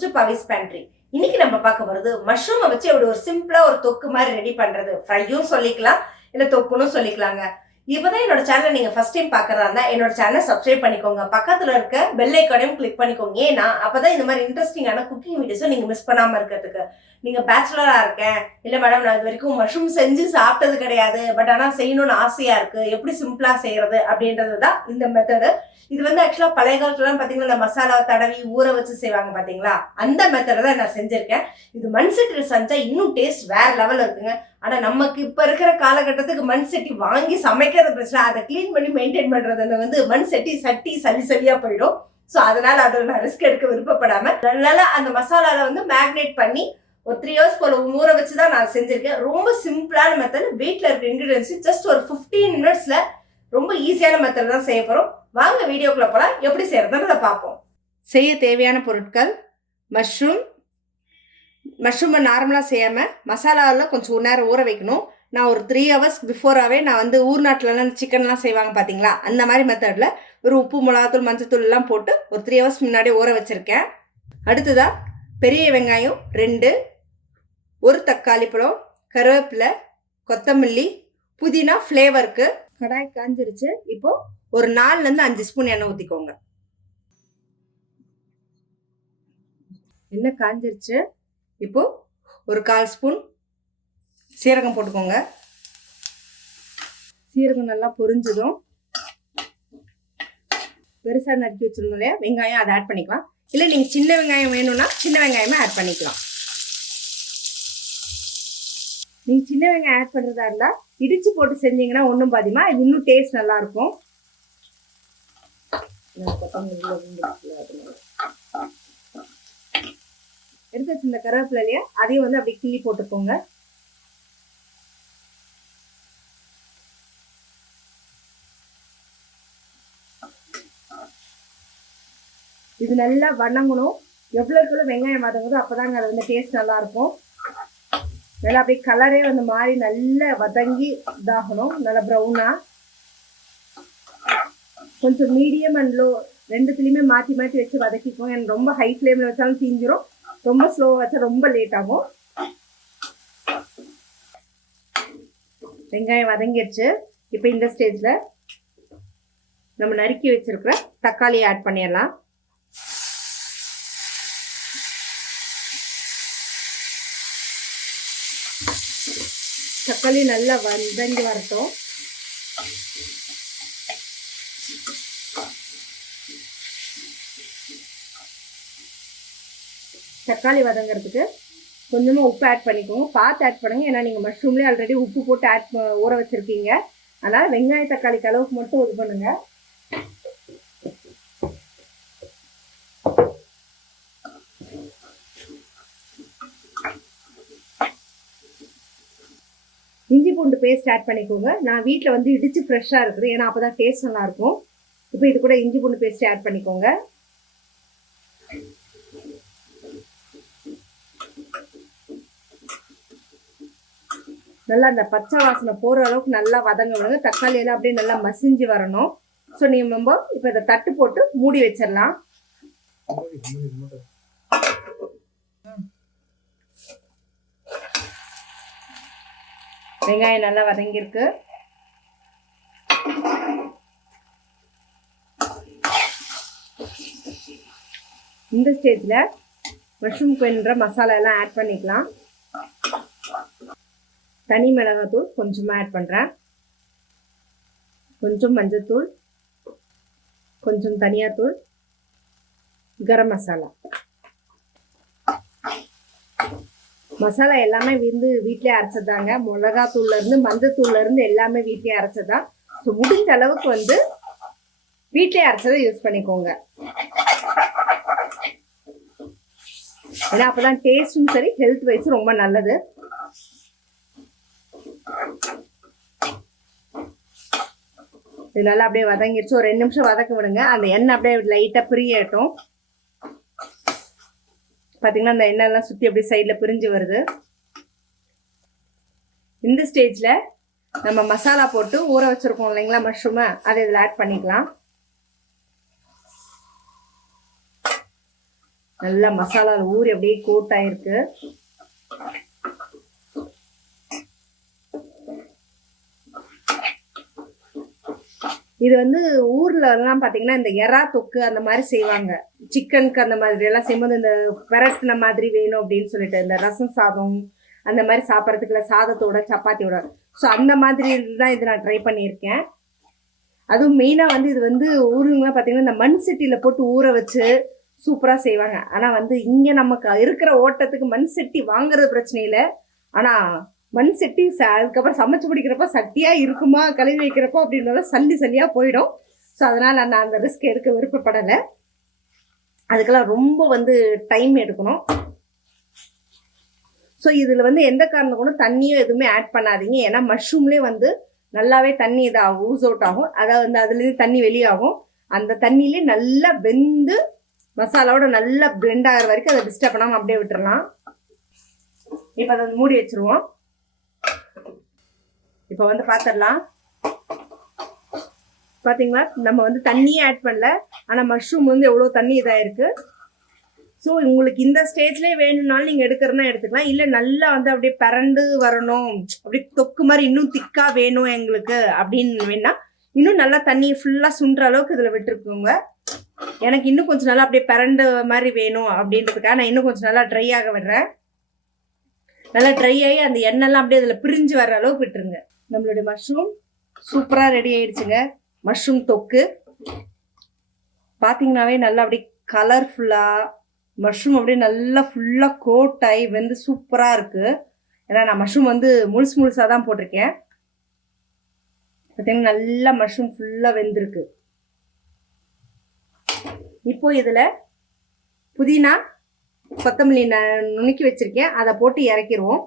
Welcome to Pavis pantry. இன்னைக்கு நம்ம பார்க்க போறது மஷ்ரூமை வச்சு எப்படி ஒரு சிம்பிளா ஒரு தொக்கு மாதிரி ரெடி பண்றது. ஃப்ரையும் சொல்லிக்கலாம், இல்ல தொக்குன்னு சொல்லிக்கலாங்க. இப்பதான் என்னோட சேனல் நீங்க ஃபர்ஸ்ட் டைம் பாக்குறதா இருந்தா என்னோட சேனல் சப்ஸ்கிரைப் பண்ணிக்கோங்க. பக்கத்துல இருக்க பெல் ஐக்கானையும் கிளிக் பண்ணிக்கோங்க. ஏன்னா அப்பதான் இந்த மாதிரி இன்ட்ரெஸ்டிங்கான குக்கிங் வீடியோஸும் நீங்க மிஸ் பண்ணாம இருக்கிறதுக்கு. நீங்க பேச்சுலரா இருக்கேன், இல்ல மேடம் நான் இது வரைக்கும் மஷ்ரூம் செஞ்சு சாப்பிட்டது கிடையாது, பட் ஆனா செய்யணும்னு ஆசையா இருக்கு, எப்படி சிம்பிளா செய்யறது அப்படின்றதுதான் இந்த மெத்தடு. இது வந்து ஆக்சுவலா பழைய காலத்துல பாத்தீங்கன்னா இந்த மசாலா தடவி ஊற வச்சு செய்வாங்க பாத்தீங்களா, அந்த மெத்தட தான் நான் செஞ்சிருக்கேன். இது மண் சட்டில செஞ்சா இன்னும் டேஸ்ட் வேற லெவல் இருக்குங்க. ஆனா நமக்கு இப்ப இருக்கிற காலகட்டத்துக்கு மண் சட்டி வாங்கி சமைக்கிறது பிரச்சனை, அதை கிளீன் பண்ணி மெயின்டைன் பண்றதுல வந்து மண் சட்டி சளி சளியா போயிடும். ஸோ அதனால அதில் நான் ரிஸ்க் எடுக்க விருப்பப்படாம நல்லா அந்த மசாலால வந்து மேக்னேட் பண்ணி ஒரு 3 hours போல ஊற வச்சு தான் நான் செஞ்சிருக்கேன். ரொம்ப சிம்பிளான மெத்தட். வீட்டில் இருக்க இன்கிரீடியன்ஸ் ஜஸ்ட் ஒரு 15 minutesல ரொம்ப ஈஸியான மெத்தட் தான் செய்ய போறோம். வாங்க வீடியோக்குள்ள போலாம், எப்படி செய்யறதுன்னு பார்ப்போம். செய்ய தேவையான பொருட்கள்: மஷ்ரூமை நார்மலாக செய்யாமல் மசாலாவில் கொஞ்சம் நேரம் ஊற வைக்கணும். நான் ஒரு 3 hours பிஃபோராகவே நான் வந்து ஊர் நாட்டிலலாம் சிக்கன்லாம் செய்வாங்க பார்த்தீங்களா, அந்த மாதிரி மெத்தடில் ஒரு உப்பு மிளகாத்தூள் மஞ்சத்தூள் எல்லாம் போட்டு ஒரு 3 hours முன்னாடி ஊற வச்சுருக்கேன். அடுத்ததாக பெரிய வெங்காயம் 2, ஒரு தக்காளி பழம், கருவேப்பிலை, கொத்தமல்லி, புதினா ஃப்ளேவருக்கு. கடாய் காஞ்சிருச்சு. இப்போது ஒரு 4லேருந்து 5 ஸ்பூன் எண்ணெய் ஊற்றிக்கோங்க. எண்ணெய் காஞ்சிருச்சு. இப்போது ஒரு 1/4 ஸ்பூன் சீரகம் போட்டுக்கோங்க. சீரகம் நல்லா பொரிஞ்சதும் பெருசாக நறுக்கி வச்சிருந்தோம் இல்லையா வெங்காயம், அதை ஆட் பண்ணிக்கலாம். இல்லை நீங்கள் சின்ன வெங்காயம் வேணும்னா சின்ன வெங்காயமே ஆட் பண்ணிக்கலாம். நீங்கள் சின்ன வெங்காயம் ஆட் பண்ணுறதா இருந்தால் இடித்து போட்டு செஞ்சீங்கன்னா ஒன்றும் பாதிமா இது இன்னும் டேஸ்ட் நல்லாயிருக்கும். எடுத்து வச்சிருந்த கருவேப்பிலையா அதையும் வந்து அப்படி கிள்ளி போட்டுக்கோங்க. இது நல்லா வணங்கணும். எவ்வளோ வெங்காயம் வதங்குதோ அப்போதாங்க அது வந்து டேஸ்ட் நல்லாயிருக்கும். நல்லா அப்படியே கலரே வந்து மாறி நல்லா வதங்கி இதாகணும், நல்லா ப்ரௌனாக. கொஞ்சம் மீடியம் அண்ட் லோ ரெண்டுத்துலேயுமே மாற்றி மாற்றி வச்சு வதக்கிக்கோங்க. எனக்கு ரொம்ப ஹை ஃப்ளேமில் வச்சாலும் தீஞ்சிரும், ரொம்ப ஸ்லோவாக வச்சா ரொம்ப லேட் ஆகும். வெங்காயம் வதங்கிடுச்சு. இப்போ இந்த ஸ்டேஜில் நம்ம நறுக்கி வச்சிருக்கிற தக்காளியை ஆட் பண்ணிடலாம். தக்காளி நல்லா வதங்கி வரட்டும். தக்காளி வதங்கிறதுக்கு கொஞ்சமாக உப்பு ஆட் பண்ணிக்கோங்க. பார்த்து ஆட் பண்ணுங்க, ஏன்னா நீங்கள் மஷ்ரூம்லேயே ஆல்ரெடி உப்பு போட்டு ஊற வச்சுருக்கீங்க. அதனால் வெங்காய தக்காளிக்கு அளவுக்கு மட்டும் இது பண்ணுங்க. இஞ்சி பூண்டு பேஸ்ட் ஆட் பண்ணிக்கோங்க. நான் வீட்டில் வந்து இடித்து ஃப்ரெஷ்ஷாக இருக்குது, ஏன்னா அப்போ தான் டேஸ்ட் நல்லாயிருக்கும். இப்போ இது கூட இஞ்சி பூண்டு பேஸ்ட் ஆட் பண்ணிக்கோங்க. நல்லா அந்த பச்சை வாசனை போகிற அளவுக்கு நல்லா வதங்க விடுங்க. தக்காளியெல்லாம் அப்படியே நல்லா மசிஞ்சு வரணும். ஸோ நம்ம இப்போ இதை தட்டு போட்டு மூடி வச்சிடலாம். வெங்காயம் நல்லா வதங்கியிருக்கு. இந்த ஸ்டேஜில் மஷ்ரூம் பண்ணுற மசாலா எல்லாம் ஆட் பண்ணிக்கலாம். தனி மிளகாத்தூள் கொஞ்சமாக ஆட் பண்ணுறேன், கொஞ்சம் மஞ்சத்தூள், கொஞ்சம் தனியாத்தூள், கரம் மசாலா. மசாலா எல்லாமே வந்து வீட்டிலே அரைச்சதாங்க. மிளகாத்தூள்லேருந்து மஞ்சத்தூள்லேருந்து எல்லாமே வீட்டிலே அரைச்சதான். ஸோ முடிஞ்ச அளவுக்கு வந்து வீட்டிலே அரைச்சதை யூஸ் பண்ணிக்கோங்க. ஏன்னா அப்போ தான் டேஸ்ட்டும் சரி ஹெல்த் வைஸும் ரொம்ப நல்லது. இது நல்லா அப்படியே வதங்கிடுச்சு. ஒரு 2 நிமிஷம் வதக்க விடுங்க. அந்த எண்ணெய் அப்படியே லைட்டாக பிரியட்டும். பார்த்தீங்கன்னா அந்த எண்ணெய்லாம் சுற்றி அப்படியே சைடில் பிரிஞ்சு வருது. இந்த ஸ்டேஜில் நம்ம மசாலா போட்டு ஊற வச்சுருக்கோம் இல்லைங்களா மஷ்ரூமை, அதை இதில் ஆட் பண்ணிக்கலாம். நல்லா மசாலாவில் ஊறி அப்படியே கோட் ஆயிருக்கு. இது வந்து ஊர்ல எல்லாம் பாத்தீங்கன்னா இந்த எறா தொக்கு அந்த மாதிரி செய்வாங்க. சிக்கனுக்கு அந்த மாதிரி எல்லாம் செய்யும்போது இந்த விரட்டின மாதிரி வேணும் அப்படின்னு சொல்லிட்டு இந்த ரசம் சாதம் அந்த மாதிரி சாப்பிட்றதுக்குள்ள சாதத்தோட சப்பாத்தியோட. ஸோ அந்த மாதிரி தான் இது நான் ட்ரை பண்ணியிருக்கேன். அதுவும் மெயினாக வந்து இது வந்து ஊருங்கலாம் பார்த்தீங்கன்னா இந்த மண் சட்டியில் போட்டு ஊற வச்சு சூப்பராக செய்வாங்க. ஆனால் வந்து இங்கே நமக்கு இருக்கிற ஓட்டத்துக்கு மண் சட்டி வாங்குறது பிரச்சனை இல்லை. ஆனால் மண் சட்டி அதுக்கப்புறம் சமைச்சு பிடிக்கிறப்ப சட்டியாக இருக்குமா கழுவி வைக்கிறப்போ அப்படின்றத சல்லியாக போயிடும். ஸோ அதனால் நான் அந்த ரிஸ்க் எடுக்க விருப்பப்படலை. அதுக்கெல்லாம் ரொம்ப வந்து டைம் எடுக்கணும். ஸோ இதில் வந்து எந்த காரணம் கூட தண்ணியோ எதுவுமே ஆட் பண்ணாதீங்க. ஏன்னா மஷ்ரூம்லேயே வந்து நல்லாவே தண்ணி இதாகும், ஊஸ் அவுட் ஆகும். அதாவது வந்து அதுலேருந்து தண்ணி வெளியாகும். அந்த தண்ணியிலே நல்லா வெந்து மசாலாவோட நல்லா பிளெண்ட் ஆகிற வரைக்கும் அதை டிஸ்டர்ப் பண்ணாமல் அப்படியே விட்டுறலாம். இப்போ அதை மூடி வச்சுருவோம். இப்போ வந்து பார்த்துடலாம். பார்த்தீங்களா, நம்ம வந்து தண்ணியே ஆட் பண்ணல. ஆனால் மஷ்ரூம் வந்து எவ்வளோ தண்ணி இதாக இருக்குது. ஸோ உங்களுக்கு இந்த ஸ்டேஜ்லேயே வேணும்னாலும் நீங்கள் எடுக்கிறதுனா எடுத்துக்கலாம். இல்லை நல்லா வந்து அப்படியே பரண்டு வரணும், அப்படியே தொக்கு மாதிரி இன்னும் திக்காக வேணும் எங்களுக்கு அப்படின்னு வேணா இன்னும் நல்லா தண்ணியை ஃபுல்லாக சுண்டுற அளவுக்கு இதில் விட்டுருக்குங்க. எனக்கு இன்னும் கொஞ்சம் நல்லா அப்படியே பரண்டு மாதிரி வேணும் அப்படின்றதுக்காக நான் இன்னும் கொஞ்சம் நல்லா ட்ரை ஆக விடுறேன். நல்லா ட்ரை ஆகி அந்த எண்ணெய்லாம் அப்படியே அதில் பிரிஞ்சு வர்ற அளவுக்கு விட்டுருங்க. நம்மளுடைய மஷ்ரூம் சூப்பராக ரெடி ஆயிடுச்சுங்க. மஷ்ரூம் தொக்கு பார்த்தீங்கன்னாவே நல்லா அப்படியே கலர்ஃபுல்லாக மஷ்ரூம் அப்படியே நல்லா ஃபுல்லாக கோட் ஆகி வந்து சூப்பராக இருக்குது. ஏன்னா நான் மஷ்ரூம் வந்து முழுசாக தான் போட்டிருக்கேன். பார்த்தீங்கன்னா நல்லா மஷ்ரூம் ஃபுல்லாக வெந்திருக்கு. இப்போ இதில் புதினா கொத்தமல்லி நான் நுணுக்கி வச்சிருக்கேன், அதை போட்டு இறக்கிடுவோம்.